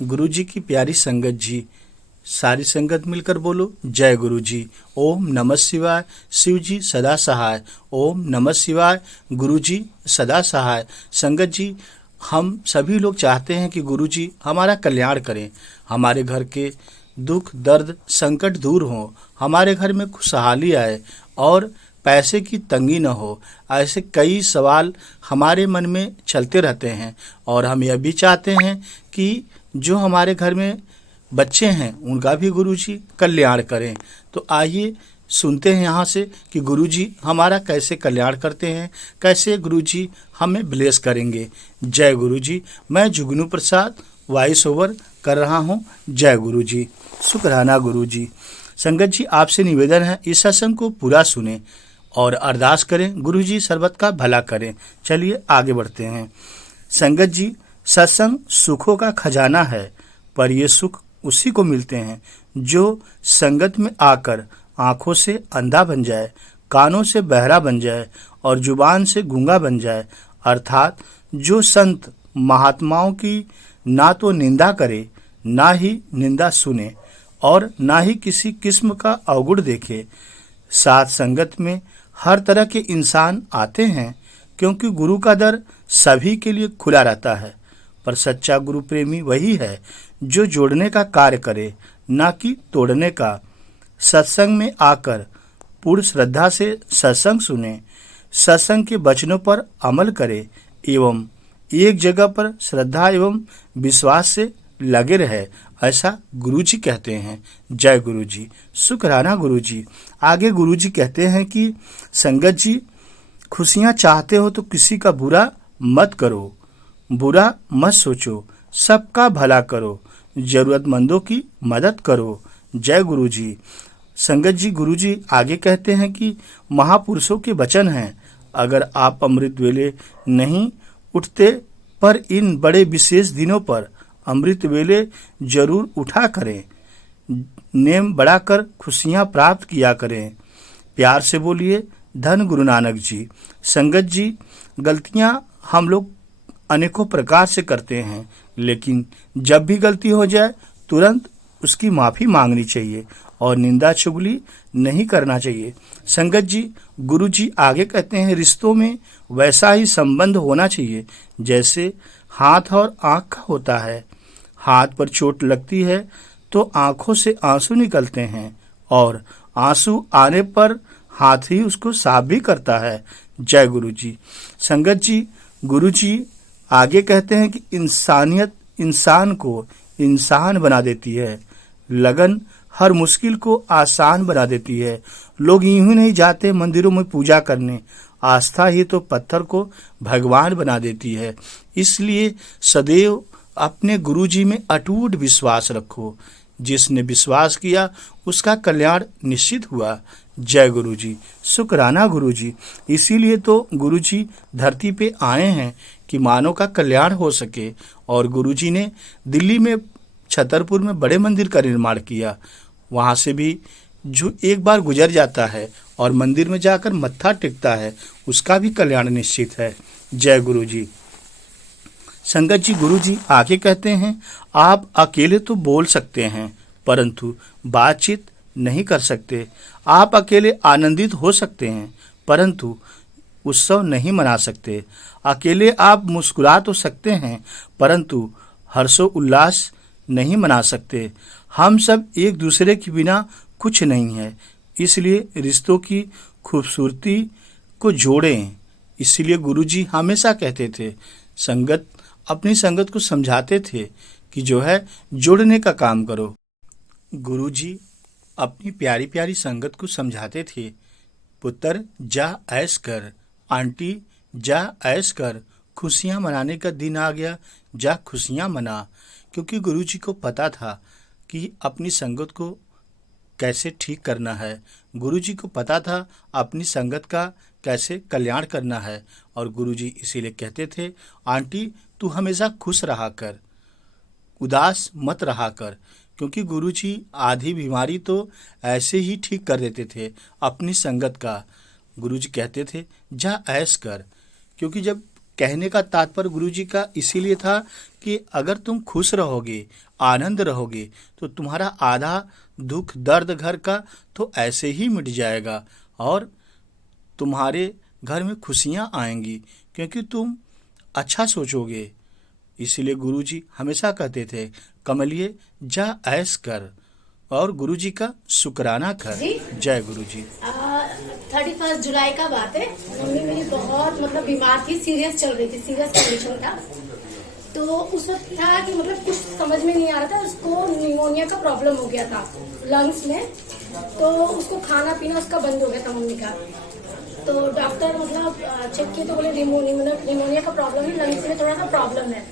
गुरु जी की प्यारी संगत जी, सारी संगत मिलकर बोलो जय गुरु जी। ओम नमः शिवाय। शिव जी सदा सहाय। ओम नमः शिवाय। गुरु जी सदा सहाय। संगत जी, हम सभी लोग चाहते हैं कि गुरु जी हमारा कल्याण करें, हमारे घर के दुख दर्द संकट दूर हो, हमारे घर में खुशहाली आए और पैसे की तंगी न हो। ऐसे कई सवाल हमारे मन में चलते रहते हैं और हम यह भी चाहते हैं कि जो हमारे घर में बच्चे हैं उनका भी गुरुजी कल्याण करें। तो आइए सुनते हैं यहाँ से कि गुरुजी हमारा कैसे कल्याण करते हैं, कैसे गुरुजी हमें ब्लेस करेंगे। जय गुरुजी। मैं जुगनू प्रसाद वॉइस ओवर कर रहा हूँ। जय गुरुजी। शुक्राना गुरुजी। संगत जी, आपसे निवेदन है इस सत्संग को पूरा सुने और अरदास करें गुरुजी सर्वत का भला करें। चलिए आगे बढ़ते हैं। संगत जी, सत्संग सुखों का खजाना है, पर ये सुख उसी को मिलते हैं जो संगत में आकर आंखों से अंधा बन जाए, कानों से बहरा बन जाए और जुबान से गूंगा बन जाए। अर्थात जो संत महात्माओं की ना तो निंदा करे, ना ही निंदा सुने और ना ही किसी किस्म का अवगुण देखे। साथ संगत में हर तरह के इंसान आते हैं, क्योंकि गुरु का दर सभी के लिए खुला रहता है। पर सच्चा गुरु प्रेमी वही है जो जोड़ने का कार्य करे, ना कि तोड़ने का। सत्संग में आकर पूर्ण श्रद्धा से सत्संग सुने, सत्संग के वचनों पर अमल करे एवं एक जगह पर श्रद्धा एवं विश्वास से लगे रहे, ऐसा गुरुजी कहते हैं। जय गुरुजी। शुक्राना गुरुजी। आगे गुरुजी कहते हैं कि संगत जी, खुशियां चाहते हो तो किसी का बुरा मत करो, बुरा मत सोचो, सबका भला करो, जरूरतमंदों की मदद करो। जय गुरुजी। संगत जी, गुरुजी आगे कहते हैं कि महापुरुषों के वचन हैं, अगर आप अमृत वेले नहीं उठते पर इन बड़े विशेष दिनों पर अमृत वेले जरूर उठा करें, नेम बढ़ाकर खुशियां प्राप्त किया करें। प्यार से बोलिए धन गुरु नानक जी। संगत जी, गलतियां हम लोग अनेकों प्रकार से करते हैं, लेकिन जब भी गलती हो जाए तुरंत उसकी माफ़ी मांगनी चाहिए और निंदा चुगली नहीं करना चाहिए। संगत जी, गुरु जी आगे कहते हैं, रिश्तों में वैसा ही संबंध होना चाहिए जैसे हाथ और आँख का होता है। हाथ पर चोट लगती है तो आँखों से आंसू निकलते हैं और आंसू आने पर हाथ ही उसको साफ भी करता है। जय गुरु जी। संगत जी, गुरु जी आगे कहते हैं कि इंसानियत इंसान को इंसान बना देती है, लगन हर मुश्किल को आसान बना देती है। लोग यूं ही नहीं जाते मंदिरों में पूजा करने, आस्था ही तो पत्थर को भगवान बना देती है। इसलिए सदैव अपने गुरु जी में अटूट विश्वास रखो। जिसने विश्वास किया उसका कल्याण निश्चित हुआ। जय गुरु जी। शुक्राना गुरु जी। इसीलिए तो गुरु जी धरती पे आए हैं कि मानव का कल्याण हो सके। और गुरु जी ने दिल्ली में छतरपुर में बड़े मंदिर का निर्माण किया। वहाँ से भी जो एक बार गुजर जाता है और मंदिर में जाकर मत्था टेकता है, उसका भी कल्याण निश्चित है। जय गुरु जी। संगत जी, गुरु जी आगे कहते हैं, आप अकेले तो बोल सकते हैं परंतु बातचीत नहीं कर सकते। आप अकेले आनंदित हो सकते हैं परंतु उत्सव नहीं मना सकते। अकेले आप मुस्कुरा तो सकते हैं परंतु हर्षो उल्लास नहीं मना सकते। हम सब एक दूसरे के बिना कुछ नहीं है, इसलिए रिश्तों की खूबसूरती को जोड़ें। इसलिए गुरुजी हमेशा कहते थे, संगत अपनी संगत को समझाते थे कि जो है जोड़ने का काम करो। गुरुजी अपनी प्यारी प्यारी संगत को समझाते थे, पुत्र जा ऐश कर, आंटी जा ऐश कर, खुशियां मनाने का दिन आ गया, जा खुशियां मना। क्योंकि गुरुजी को पता था कि अपनी संगत को कैसे ठीक करना है। गुरुजी को पता था अपनी संगत का कैसे कल्याण करना है। और गुरुजी इसीलिए कहते थे, आंटी तू हमेशा खुश रहा कर, उदास मत रहा कर। क्योंकि गुरुजी आधी बीमारी तो ऐसे ही ठीक कर देते थे अपनी संगत का। गुरुजी कहते थे जा ऐश कर, क्योंकि जब कहने का तात्पर्य गुरुजी का इसीलिए था कि अगर तुम खुश रहोगे, आनंद रहोगे, तो तुम्हारा आधा दुख दर्द घर का तो ऐसे ही मिट जाएगा और तुम्हारे घर में खुशियाँ आएंगी, क्योंकि तुम अच्छा सोचोगे। इसीलिए गुरुजी हमेशा कहते थे, कमलिए जा ऐश कर और गुरुजी का शुक्राना कर। जय गुरुजी। 31 जुलाई का बात है। मम्मी मेरी बहुत मतलब बीमार थी, सीरियस चल रही थी, सीरियस कंडीशन था। तो उस वक्त था कि मतलब कुछ समझ में नहीं आ रहा था, उसको निमोनिया का प्रॉब्लम हो गया था लंग्स में। तो उसको खाना पीना उसका बंद हो गया था मम्मी का। तो डॉक्टर मतलब चेक किए तो बोले निमोनिया का प्रॉब्लम है, लंग्स में थोड़ा सा प्रॉब्लम है।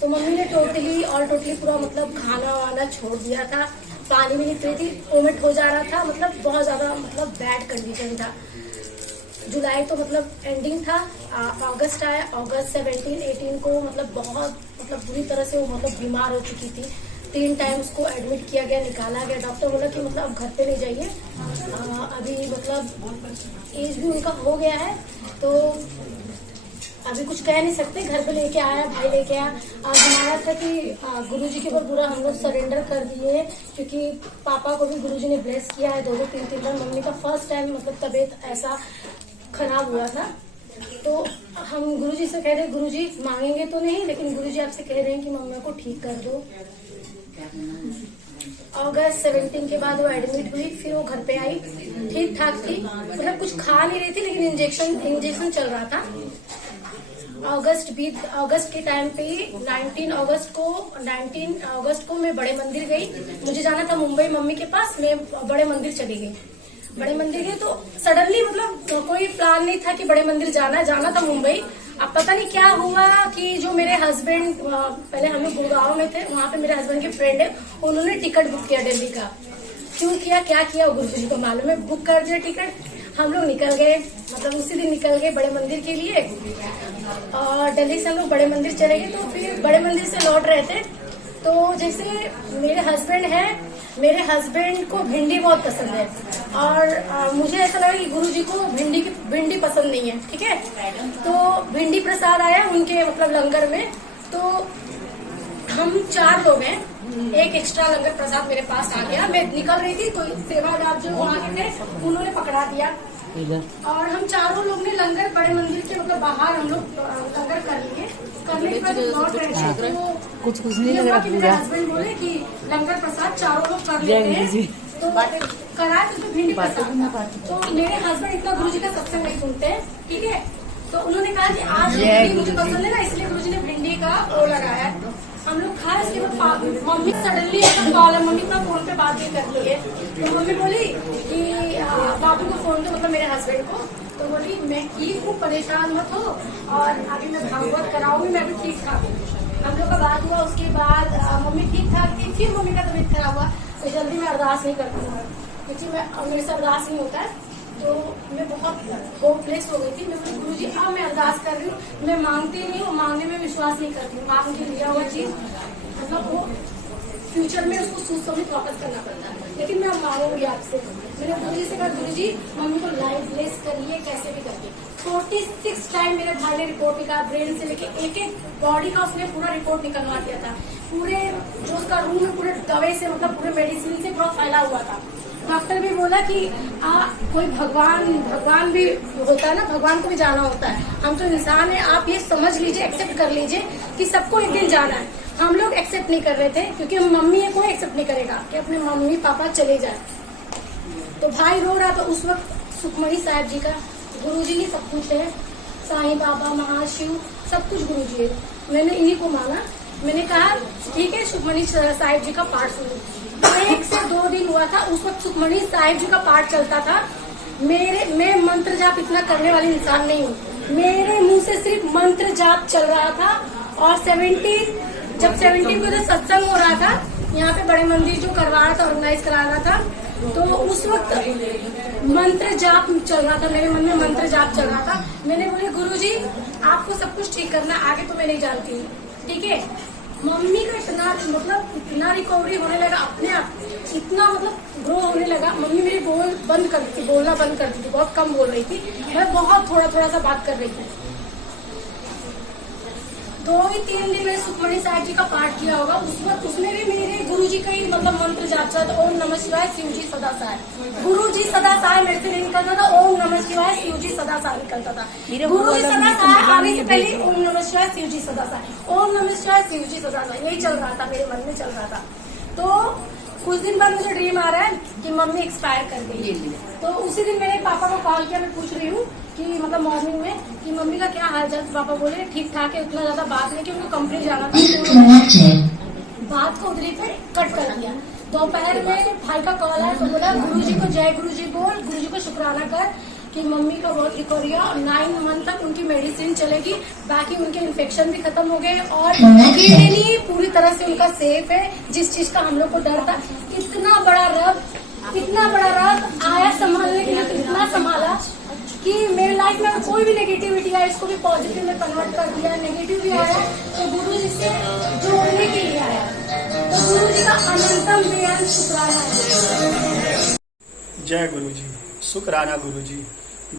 तो मम्मी ने टोटली पूरा मतलब खाना वाना छोड़ दिया था, पानी भी नहीं पी थी, वोमिट हो जा रहा था, मतलब बहुत ज्यादा मतलब बैड कंडीशन था। जुलाई तो मतलब एंडिंग था, अगस्त आया, अगस्त 17-18 को मतलब बहुत मतलब बुरी तरह से वो मतलब बीमार हो चुकी थी। 3 टाइम उसको एडमिट किया गया, निकाला गया। डॉक्टर बोला कि मतलब अब घर पे नहीं जाइए, अभी मतलब एज भी उनका हो गया है, तो अभी कुछ कह नहीं सकते। घर पे लेके आया, भाई लेके आया। हमारा था कि गुरुजी के ऊपर पूरा हम लोग सरेंडर कर दिए, क्योंकि पापा को भी गुरुजी ने ब्लेस किया है 2-3 बार। मम्मी का फर्स्ट टाइम मतलब तबीयत ऐसा खराब हुआ था। तो हम गुरुजी से कह रहे, गुरुजी मांगेंगे तो नहीं, लेकिन गुरुजी आपसे कह रहे हैं कि मम्मी को ठीक कर दो। अगस्त 17 के बाद वो एडमिट हुई, फिर वो घर पे आई, ठीक ठाक थी, मतलब कुछ खा नहीं रही थी, लेकिन इंजेक्शन चल रहा था। अगस्त के टाइम पे 19 अगस्त को मैं बड़े मंदिर गई। मुझे जाना था मुंबई मम्मी के पास, मैं बड़े मंदिर चली गई। बड़े मंदिर गई तो सडनली मतलब कोई प्लान नहीं था कि बड़े मंदिर जाना था मुंबई। अब पता नहीं क्या हुआ कि जो मेरे हस्बैंड, पहले हम लोग गुड़गांव में थे, वहाँ पे मेरे हस्बैंड के फ्रेंड है, उन्होंने टिकट बुक किया दिल्ली का। क्यों किया, क्या किया, गुरुजी को मालूम है। बुक कर दिया टिकट, हम लोग निकल गए, मतलब उसी दिन निकल गए बड़े मंदिर के लिए। और दिल्ली से हम लोग बड़े मंदिर चले गए। तो फिर बड़े मंदिर से लौट रहे थे, तो जैसे मेरे हस्बैंड को भिंडी बहुत पसंद है, और मुझे ऐसा लगा कि गुरुजी को भिंडी पसंद नहीं है, ठीक है। तो भिंडी प्रसाद आया उनके मतलब लंगर में। तो हम 4 लोग हैं, एक एक्स्ट्रा लंगर प्रसाद मेरे पास आ गया। मैं निकल रही थी तो सेवादार जो वहाँ के थे उन्होंने पकड़ा दिया, और हम चारों लोग ने लंगर बड़े मंदिर के मतलब बाहर हम लोग लंगर कर लिए। करने के बाद लौट रहे थे तो कुछ नहीं लग रहा। मेरे हस्बैंड बोले कि लंगर प्रसाद चारों लोग कर लेते हैं, तो करा तो भिंडी प्रसाद। तो मेरे हस्बैंड इतना गुरुजी का सत्संग नहीं सुनते हैं, ठीक है। तो उन्होंने कहा कि आज भिंडी मुझे पसंद है ना, इसलिए गुरुजी ने भिंडी का वो लगाया। हम लोग खाए, इसके बाद मम्मी सडनली कॉल है, मम्मी अपना फोन पे बात भी कर ली है। तो मम्मी बोली कि बाबू को फोन दो, मतलब मेरे हस्बैंड को। तो बोली मैं ठीक हूँ, परेशान मत हो, और अभी मैं भागवत कराऊंगी, मैं भी ठीक ठाक हूँ। हम लोग का बात हुआ, उसके बाद मम्मी ठीक ठाक थी। फिर मम्मी का तबीयत खराब हुआ, तो जल्दी मैं अरदास नहीं करती हूँ, क्योंकि मेरे से अरदास नहीं होता है। तो मैं बहुत होपलेस हो गई थी। मैं बोली गुरुजी अब मैं अरदास कर रही हूँ, मैं मांगती नहीं हूँ, मांगने में विश्वास नहीं करती हूँ। मांग के लिया हुआ चीज मतलब वो फ्यूचर में उसको सोच समझ वापस करना पड़ता है, लेकिन मैं मांगूंगी आपसे। मैंने गुरुजी से कहा, गुरुजी मम्मी को लाइफ ब्लेस करिए, कैसे भी करके। 46 टाइम मेरे भाई ने रिपोर्ट निकाला, ब्रेन से लेके एक बॉडी का उसने पूरा रिपोर्ट निकलवा दिया था। पूरे जो उसका रूम है पूरे दवाई से मतलब पूरे मेडिसिन से पूरा फैला हुआ था। डॉक्टर भी बोला कि कोई भगवान भी होता है ना, भगवान को भी जाना होता है। हम तो इंसान है, आप ये समझ लीजिए, एक्सेप्ट कर लीजिए कि सबको एक दिन जाना है। हम लोग एक्सेप्ट नहीं कर रहे थे, क्योंकि हम मम्मी है, कोई एक्सेप्ट नहीं करेगा कि अपने मम्मी पापा चले जाए। तो भाई रो रहा था उस वक्त। सुखमणि साहिब जी का, गुरुजी ही सब कुछ है, साईं बाबा, महाशिव, सब कुछ गुरुजी है। मैंने इन्हीं को माना। मैंने कहा ठीक है, सुखमणि साहिब जी का पाठ सुनो। 1 से 2 दिन हुआ था, उस वक्त सुखमणि साहिब जी का पाठ चलता था। मैं मंत्र जाप इतना करने वाली इंसान नहीं हूँ, मेरे मुंह से सिर्फ मंत्र जाप चल रहा था। और 17 को जब सत्संग हो रहा था, यहाँ पे बड़े मंदिर जो करवा रहा था, ऑर्गेनाइज करा रहा था, तो उस वक्त मंत्र जाप चल रहा था, मेरे मन में मंत्र जाप चल रहा था। मैंने बोले गुरुजी आपको सब कुछ ठीक करना, आगे तो मैं नहीं जानती हूँ, ठीक है। मम्मी का इतना रिकवरी होने लगा अपने आप, इतना मतलब ग्रो होने लगा। मम्मी मेरी बोलना बंद कर दी थी, बहुत कम बोल रही थी, मैं बहुत थोड़ा सा बात कर रही थी। 2 ही 3 दिन में सुखमणि साहिब जी का पाठ किया होगा। उस वक्त उसमें भी मेरे गुरु जी का ही मतलब मंत्र जाप था, ओम नमः शिवाय शिव जी सदा सहाय। गुरु जी सदा सहाय मेरे से नहीं निकलता था, ओम नमः शिवाय शिव जी सदा सहाय निकलता था। गुरु जी सदा सहाय आने से पहले ओम नमः शिवाय शिव जी सदा सहाय, ओम नमः शिवाय शिव जी सदा सहाय, यही चल रहा था, मेरे मन में चल रहा था। तो कुछ दिन बाद मुझे ड्रीम आ रहा है कि मम्मी एक्सपायर कर गई। तो उसी दिन मैंने पापा को कॉल किया, मैं पूछ रही हूँ कि मतलब मॉर्निंग में कि मम्मी का क्या हाल चाल। पापा बोले ठीक ठाक है, उतना ज्यादा बात नहीं, कि उनको कंपनी जाना था। तो बात को उधरी पे कट कर दिया। दोपहर में भाई का कॉल आया, तो बोला गुरु जी को जय गुरु जी बोल, गुरु जी को शुक्राना कर कि मम्मी का बहुत रिकवरी है और 9 मंथ तक उनकी मेडिसिन चलेगी, बाकी उनके इन्फेक्शन भी खत्म हो गए और किडनी पूरी तरह से उनका सेफ है। जिस चीज का हम लोग को डर था, इतना बड़ा रब आया संभालने के लिए, इतना संभाला कि मेरे लाइफ में कोई भी नेगेटिविटी आया इसको भी पॉजिटिव में कन्वर्ट कर दिया, नेगेटिव भी आया तो गुरु जी से जोड़ने के लिए आया। तो गुरु जी का अनंतम बेअंत शुक्राना है। जय गुरु जी, शुक्राना गुरु जी।